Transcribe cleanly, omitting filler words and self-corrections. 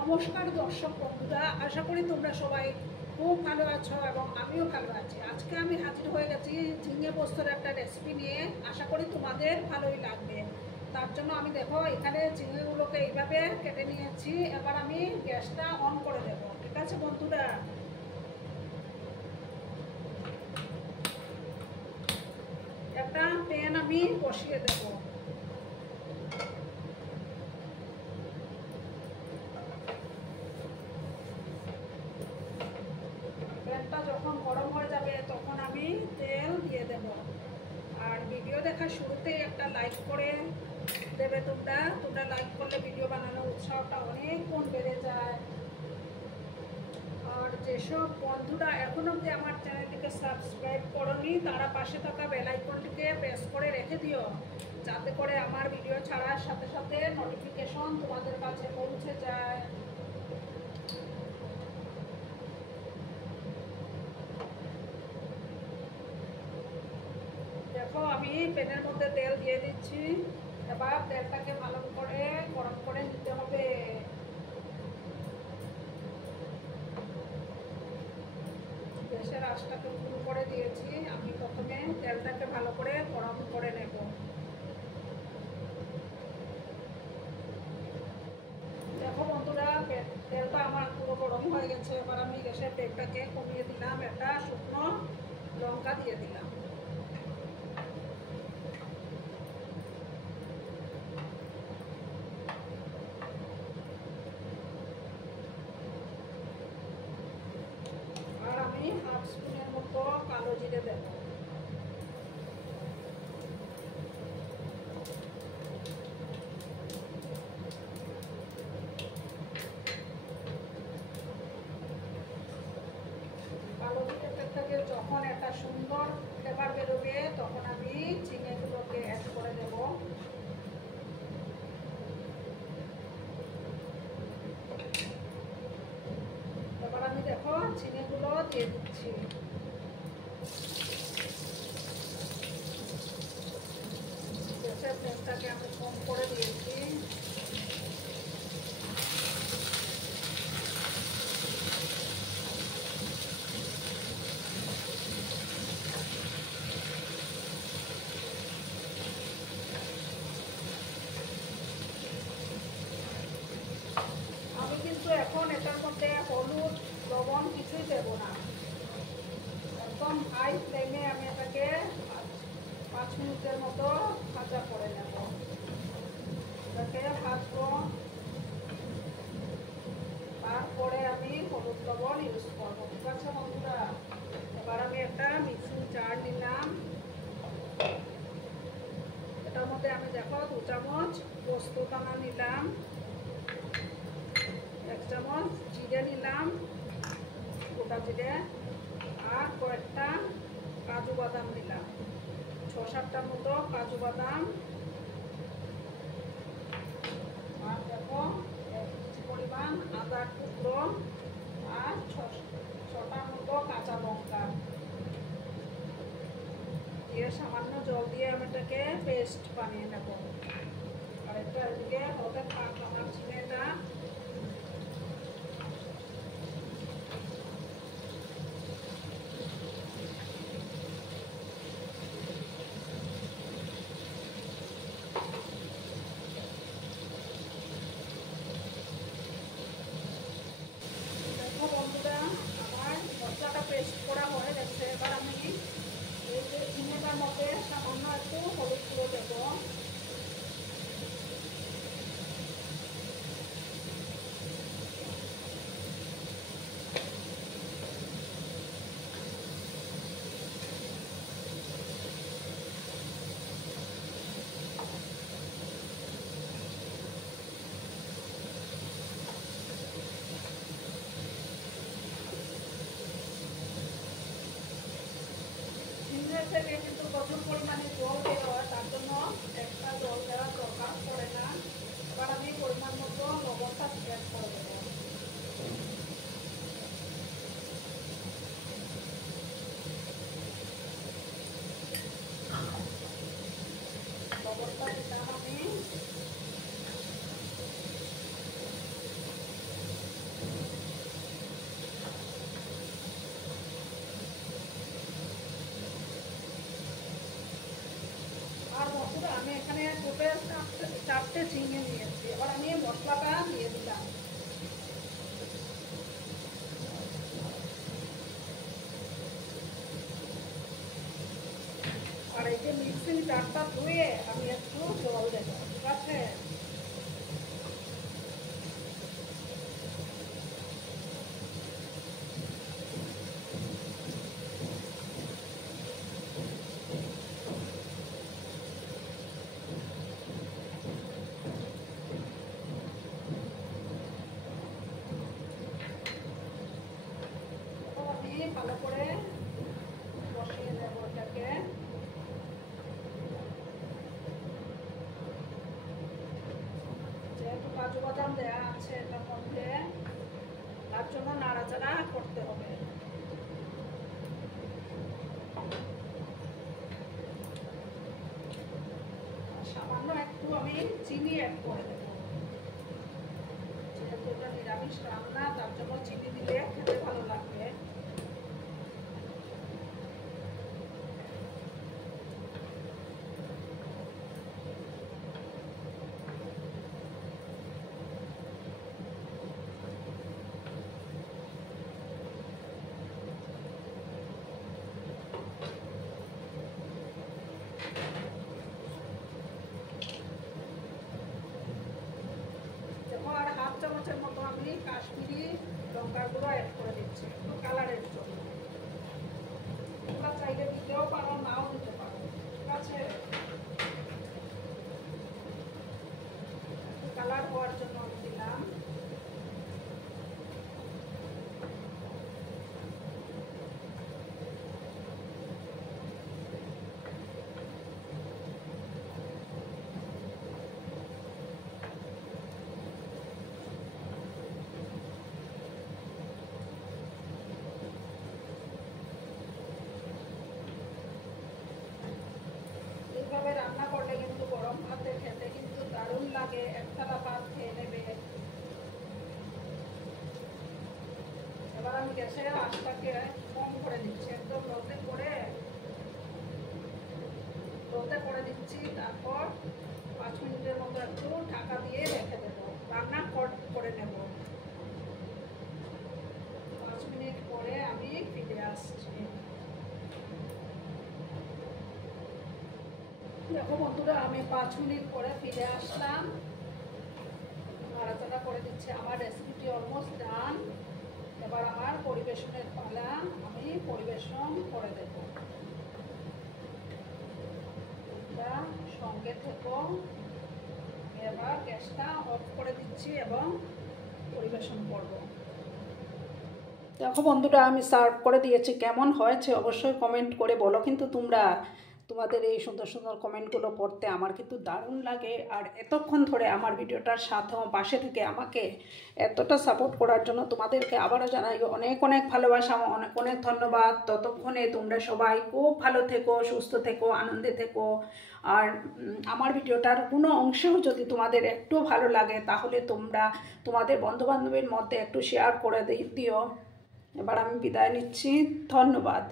নমস্কার দর্শক বন্ধুরা, আশা করি তোমরা সবাই খুব ভালো আছো এবং আমিও ভালো আছি। আজকে আমি হাজির হয়ে গেছি ঝিঙে পোস্তর একটা রেসিপি নিয়ে। আশা করি তোমাদের ভালোই লাগবে। তার জন্য আমি দেখো এখানে ঝিঙেগুলোকে এইভাবে কেটে নিয়েছি। এবার আমি গ্যাসটা অন করে দেবো। ঠিক আছে বন্ধুরা, একটা প্যান আমি বসিয়ে দেবো। প্যানটা যখন গরম হয়ে যাবে তখন আমি তেল দিয়ে দেব। আর ভিডিও দেখার শুরুতেই একটা লাইক করে দেবে। তোমরা লাইক করলে ভিডিও বানানোর উৎসাহটা অনেক গুণ বেড়ে যায়। আর যেসব বন্ধুরা এখন অবধি আমার চ্যানেলটিকে সাবস্ক্রাইব করোনি তারা পাশে থাকা বেল আইকনটিকে প্রেস করে রেখে দিও, যাতে করে আমার ভিডিও ছাড়ার সাথে সাথে নোটিফিকেশন তোমাদের কাছে পৌঁছে যায়। দেখো আমি প্যানের মধ্যে তেল দিয়ে দিচ্ছি। এবার তেলটাকে ভালো করে গরম করে নিতে হবে। গ্যাসের আঁচটাকে ফুল করে দিয়েছি। আমি প্রথমে তেলটাকে ভালো করে গরম করে নেব। দেখো বন্ধুরা, তেলটা আমার পুরো গরম হয়ে গেছে। এবার আমি গ্যাসের ফ্লেমটাকে কমিয়ে দিলাম, একটা শুকনো লঙ্কা দিয়ে দিলাম। আর আমি হাফ স্পুনের মতো কালো জিরে দেব। কালো জিরে থেকে যখন একটা সুন্দর ফ্লেভার বেরোবে তখন আমি ঝিঙেগুলোকে অ্যাড করে দেব। এবার আমি দেখো ঝিঙেগুলো দিয়ে দিচ্ছি। গ্যাসের ফ্লেমটাকে আমি কম করে দিয়েছি। আমি কিন্তু এখন এটার মধ্যে হলুদ লবণ কিছুই দেব না। একদম হাই ফ্লেমে আমি এটাকে 5 মিনিটের মতো ভাজা করে নেব। এটাকে ভাজবো, তারপরে আমি হলুদ লবণ ইউজ করবো। ঠিক আছে বন্ধুরা, এবার আমি একটা মিক্সিং জার নিলাম। এটার মধ্যে আমি দেখো 2 চামচ পোস্ত দানা নিলাম, 1 চামচ জিরে নিলাম, গোটা জিরে, আর কয়েকটা কাজু বাদাম নিলাম, 6-7টার মতো কাজু বাদাম। আর দেখো কিছু পরিমাণ আদার টুকরো, আর 6টার মতো কাঁচা লঙ্কা দিয়ে সামান্য জল দিয়ে আমি এটাকে পেস্ট বানিয়ে নেব। আর এটা এদিকে হতে থাক আমার ঝিঙেটা। দেখো বন্ধুরা, আমার মশলাটা পেস্ট করা হয়ে গেছে। এবার আমি এই যে ঝিঙেটার মধ্যে সামান্য একটু হলুদ গুঁড়ো দেবো। দুটো চারটে ঝিঙে নিয়েছি। এবার আমি মশলাটা দিয়ে দিলাম। আর এই যে মিক্সিং জারটা ধুয়ে আমি একটু জল দেবো, ঠিক আছে? আমি ভালো করে বসিয়ে দেবো এটাকে। যেহেতু কাজু বাদাম দেওয়া আছে এটার মধ্যে, তার জন্য নাড়াচাড়া করতে হবে। সামান্য একটু আমি চিনি অ্যাড করে দেবো, যেহেতু এটা নিরামিষ রান্না, তার জন্য চিনি দিলে খেতে ভালো লাগবে। আর হাফ চামচের মতো আমি কাশ্মীরি লঙ্কার গুঁড়ো অ্যাড করে দিচ্ছি একটু কালারের জন্য। তোমরা চাইলে দিতেও পারো, নাও দিতে পারো, ঠিক আছে? কালার হওয়ার জন্য আমি দিলাম। এইভাবে রান্না করলে কিন্তু গরম ভাতে খেতে কিন্তু দারুণ লাগে, এক থালা ভাত খেয়ে নেবে। এবার আমি গ্যাসের আঁচটাকে কম করে দিচ্ছি, একদম লোতে করে দিচ্ছি। তারপর 5 মিনিটের মতো একটু ঢাকা দিয়ে রেখে দেবো, রান্না করে নেব। 5 মিনিট পরে আমি ফিরে আসছি। দেখো বন্ধুরা, আমি 5 মিনিট পরে ফিরে আসলাম। নাড়াচাড়া করে দিচ্ছি। আমার রেসিপিটি অলমোস্ট ডান। এবার আমার পরিবেশনের পালা, আমি পরিবেশন করে দেব। সঙ্গে থেকো। এবার গ্যাসটা অফ করে দিচ্ছি এবং পরিবেশন করব। দেখো বন্ধুরা, আমি সার্ভ করে দিয়েছি। কেমন হয়েছে অবশ্যই কমেন্ট করে বলো। কিন্তু তোমাদের এই সুন্দর সুন্দর কমেন্টগুলো পড়তে আমার কিন্তু দারুণ লাগে। আর এতক্ষণ ধরে আমার ভিডিওটার সাথে পাশে থেকে আমাকে এতটা সাপোর্ট করার জন্য তোমাদেরকে আবারও জানাই অনেক অনেক ভালোবাসা, অনেক অনেক ধন্যবাদ। ততক্ষণে তোমরা সবাই খুব ভালো থেকো, সুস্থ থেকো, আনন্দে থেকো। আর আমার ভিডিওটার কোনো অংশেও যদি তোমাদের একটু ভালো লাগে, তাহলে তোমরা তোমাদের বন্ধুবান্ধবের মধ্যে একটু শেয়ার করে দিও। এবার আমি বিদায় নিচ্ছি। ধন্যবাদ।